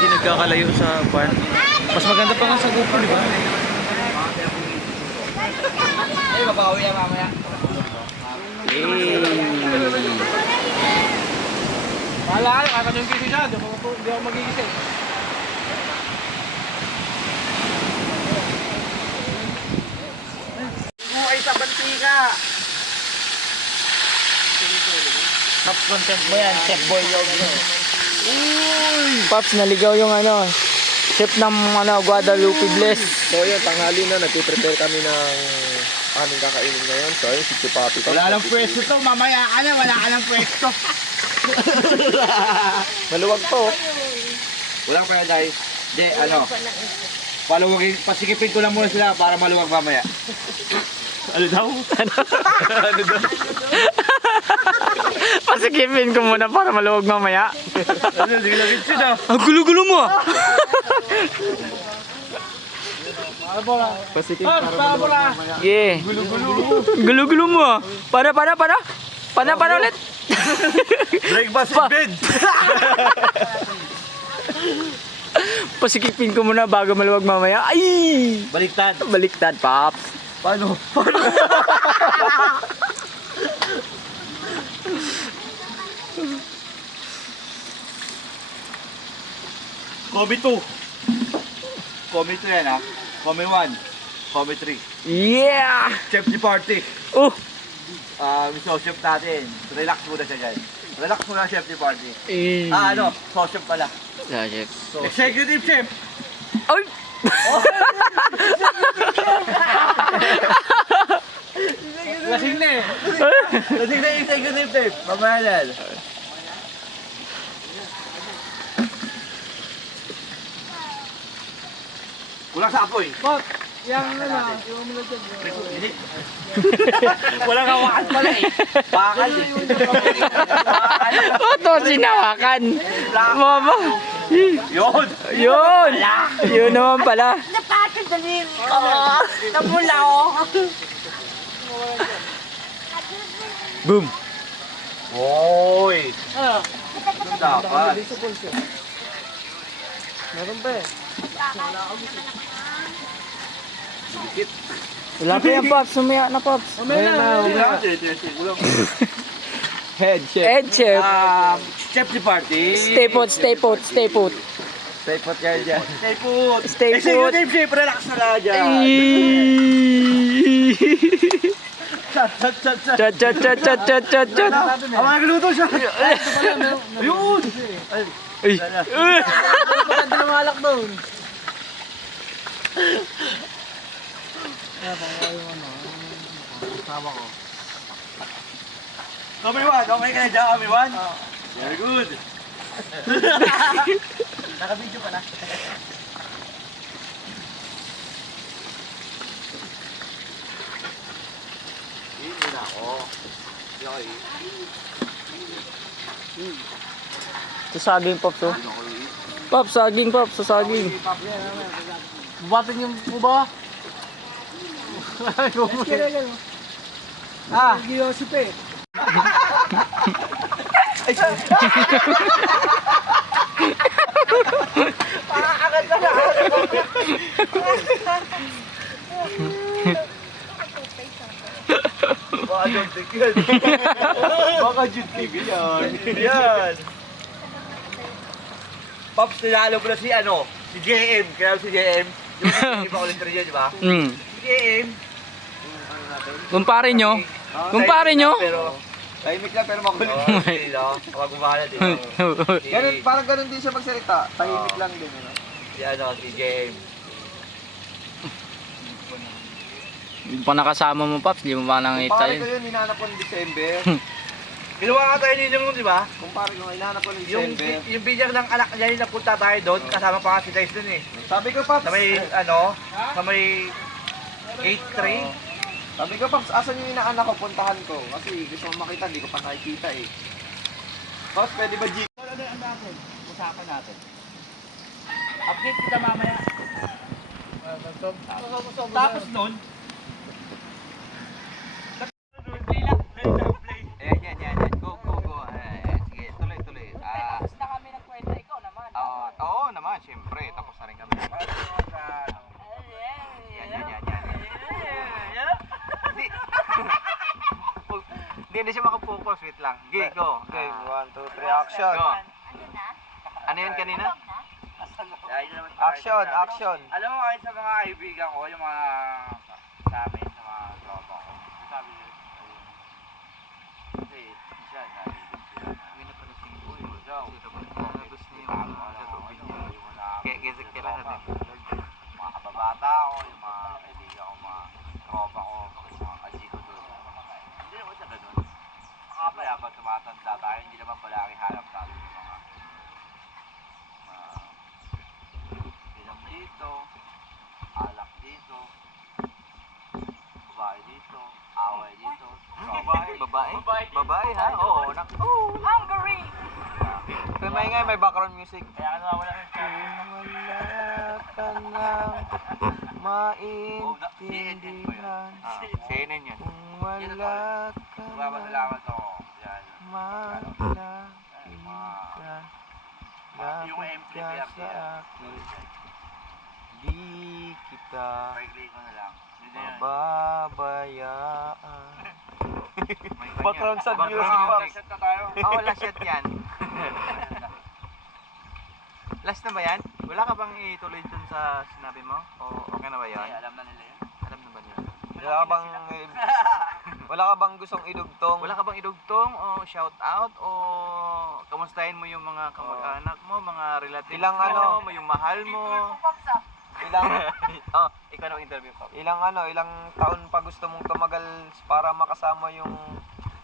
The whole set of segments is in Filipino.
Hindi nagkakalayo sa farm. Mas maganda pa nga sa GoPro, di ba? Ay, babawi yan mamaya. Wala kayo, kaya yung gising siya. Hindi ako magigising. Buhay sa bantika. Top content mo yan, Chef Boy Yogi. Pops, naligaw yung ano, chef ng Guadalupe Bless. So yun, tanghali na, nagpiprepare kami ng aming kakainin ngayon. So yun, si Chupapi. Wala lang pwesto to, mamaya ka na, wala ka lang pwesto. Maluwag to. Walang pala guys. Hindi, paluwagin, pasikipin ko lang muna sila para maluwag mamaya. Ano daw? Ano daw? Pasikipin ko muna para maluwag mamaya. Ano, digilagit sila. Ang gulo-gulo mo ah. Pasikin para maluwag mamaya. Yeah. Gulo-gulo mo ah. Para ulit. Breakfast in bed. Pasikipin ko muna bago maluwag mamaya. Ay! Baliktad, Pops. Paano? Kobe 2. Kobe 2 yan ha. Kobe 1. Kobe 3. Yeah! Chef di party. Oh! Chef natin. Relax muna siya dyan. Relax muna chef di party. Eh. Chef pala. Yeah, chef. Executive chef. Ay! Lasing na eh. Lasing na yung executive chef. Mamaya yan. Kulang sa apoy. Bot, yung ano, yung mula dyan. Walang hawakan pala eh. Bakal eh. Ito, sinawakan. Mama. Yun. Yun! Yun naman pala. Napakit daliri ko. Namula ako. Boom! Oy. Ano? Dapat. Meron ba eh? Wala pa yan, Pops. Sumaya na, Pops. Mamaya na. Head chef. Ed, chef. Chef di party. Stay put. Stay put kayo dyan. Stay put. Stay put. Executive chef, relax na lang dyan. Chat. Chat. Ang mga galuto siya. Ayun. Ay. Maganda ng alak doon. Kami one, okay ka na dyan, kami one? Very good. Naka-video pa na. Hindi na ako. Sa saging, Pops, oh. Pops, saging, Pops. Sa saging. Bubatin yung buba. Ah, Giyosip eh. Baka John TV yan. Baka John TV yan. Yan. Pops, nilalo ko na si JM. Kaya si JM. Yung iba ulit rin yun, di ba? Si JM. Kumpare nyo. Kumpare nyo. Tahimik lang pero makulit. Okay, no? Kapag umahala din. Ganun, parang ganun din siya magsalita. Tahimik lang din. Si JM. Yung pa nakasama mo, Pops. Di mo ba nakita Pare yun? ko yun, hinanap ko ng December. Ginawa nga tayo ninyo nun, di ba? Kumpare ko, hinahanap ko ng Yung, December. yung binyag ng anak niya, yung napunta tayo doon, kasama pa nga si Dice dun eh. Sabi ko, Paps. Sa may, sa may 8-3. Sabi ko, Paps, asan yung inaanak ko? Puntahan ko. Kasi gusto ko makita, hindi ko pa nakikita eh. Paps, pwede ba G? Ano yung natin? Usapan natin. Update kita mamaya. Tapos nun, Yan. Go. Sige, tuloy. Tapos na kami nagkwenta, ikaw naman. Oo naman, syempre. Tapos na rin kami. Yan. Hindi siya makapokus. Wait lang. Okay, go. Okay, 1, 2, 3, action. Go. Ano yun kanina? Action. alam mo kayo sa mga kaibigan ko, yung mga sa amin, sa mga tropa ko. Sabi nila, kasi siya, nalilip sila. Kailangan natin. Mga kababata ko, yung mga kaibigan ko, mga tropa ko, yung mga kaji ko doon. Hindi naman siya ganun. Kaya pag tumatanda tayo, hindi naman palagi hanap natin yung mga inom dito, alak dito, babae dito, away dito, Babae ha? Oo. Hungary! Kaya maingay, may background music. kaya nawawala ng Wala ka nang maintindihan. Sinin yun. Kung wala ka Babasalamat ako. Yan. malapitan, Yung lapit MP ka kaya sa akin. Di kita Paigli ko na lang. Hindi na yan. mababayaan. Background sad music, Background. Set na tayo. Wala shot yan. Last na ba yan? Wala ka bang ituloy dun sa sinabi mo? O okay na ba yan? Ay, alam na nila yun. Alam na ba nila? Wala ka bang gustong idugtong? Wala ka bang idugtong o shout out o kamustahin mo yung mga kamag-anak mo, mga relatives Ilang mo, ano? yung mahal mo? Ilang Ikaw na interview pa. ilang taon pa gusto mong tumagal para makasama yung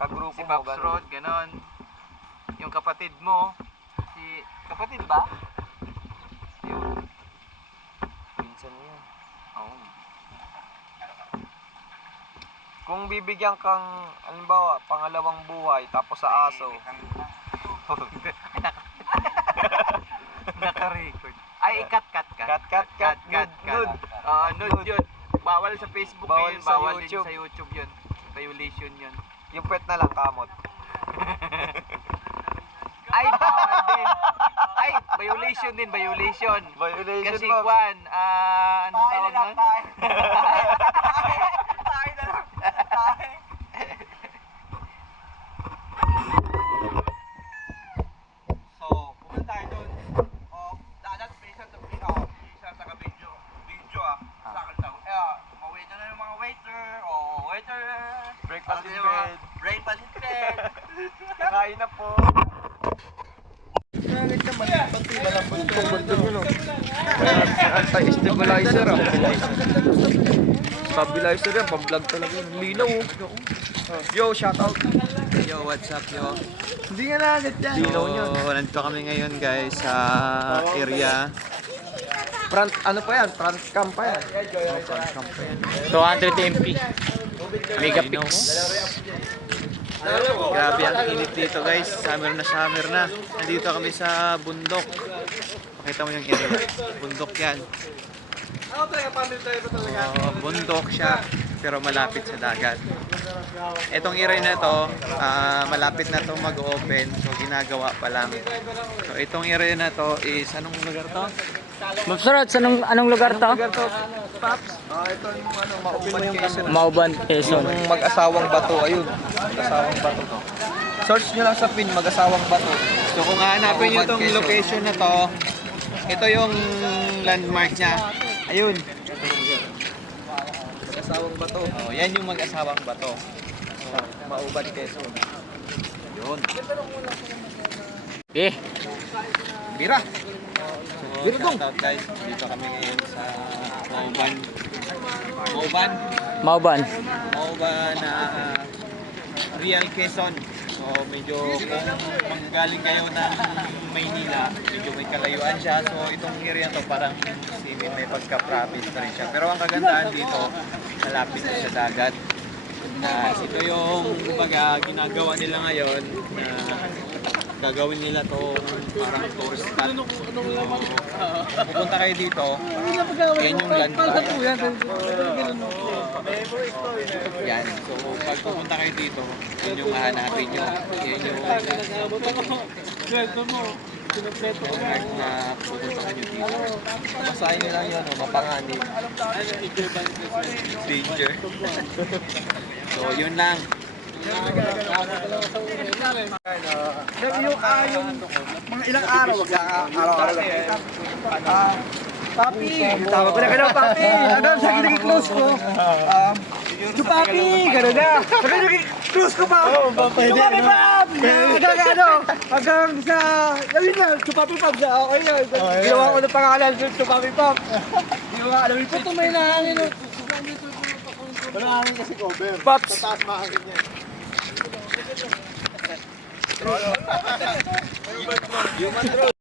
kagrupo Si mo? Pops ganun? Rod, ganon. Yung kapatid mo, kapatid ba? Yun. Pinsan mo yun. Oo. Kung bibigyan kang, halimbawa, pangalawang buhay, tapos sa aso, Naka-record. Ay, cut. cut. Nude. Nude yun. Bawal sa Facebook Bawal yun. sa Bawal YouTube. din sa YouTube yun. Violation yun. Yung pet na lang, kamot. Ay, bawal din. Ay, violation din, violation. Violation Kasi mo. Kwan, anong tawag nun? So, pumunta tayo doon. Dadat, may isang taga-video. Sa akin daw. Kaya, mawait na yung mga waiter. Waiter. Breakfast in Ano yung mga bed. Breakfast in bed. Kain na po. Anti-stabilizer ah. Stabilizer yan, pang-vlog talaga yun. Linaw oh. Yo, shout out. Yo, what's up, yo? Hindi nga nagit yan. Linaw niya. So, nandito kami ngayon guys sa area. Front, ano pa yan? Front cam pa yan. 200 MP. Megapix. Grabe ang init dito guys. Summer na. Nandito kami sa bundok. Pakita mo yung area. Bundok yan. Bundok siya. Pero malapit sa dagat. Etong area na to, malapit na to mag-open. So ginagawa pa lang. So itong area na to is, anong lugar to? Mapsarot, anong lugar to? Paps. Ito yung ano, Mauban Quezon. Mauban, Quezon. Yung mag-asawang bato, ayun. Mag-asawang bato. Search nyo lang sa pin, mag-asawang bato. So kung hahanapin nyo itong location na to, ito yung landmark niya. Ayun. Mag-asawang bato. Oh, yan yung mag-asawang bato. Mauban Quezon. Yun. Eh, Bira. So, shout out guys. Dito kami ngayon sa Mauban. Mauban. Mauban na Real Quezon. So So medyo kung galing kayo ng Maynila, medyo may kalayuan siya. So itong area to parang may pagka-province na rin siya. Pero ang kagandahan dito, malapit na sa dagat. Ito yung kumbaga ginagawa nila ngayon na gagawin nila to parang tourist spot. So, pupunta kayo dito, yan yung landmark. Yan. So, pag pupunta kayo dito, yan yung hahanapin nyo. Yan yung landmark na pupunta kayo dito. Basahin nyo lang yun, mapanganib. Danger. So, yun lang. Yung mga ilang araw, araw-araw. Papi! Tawag ko na kayo, Papi! Hanggang sa close ko. Yung Papi! Gano'n na! Hanggang close ko pa! Yung Papi Pop! Hanggang sa... Yun na, yung Papi Pop. Okay yun. Ginawa ko ng pangalan yung Papi Pop. Hindi mo nga alam yung ito may nahangin. Wala hangin kasi cover. Pops! Tataas mahangin niya. Human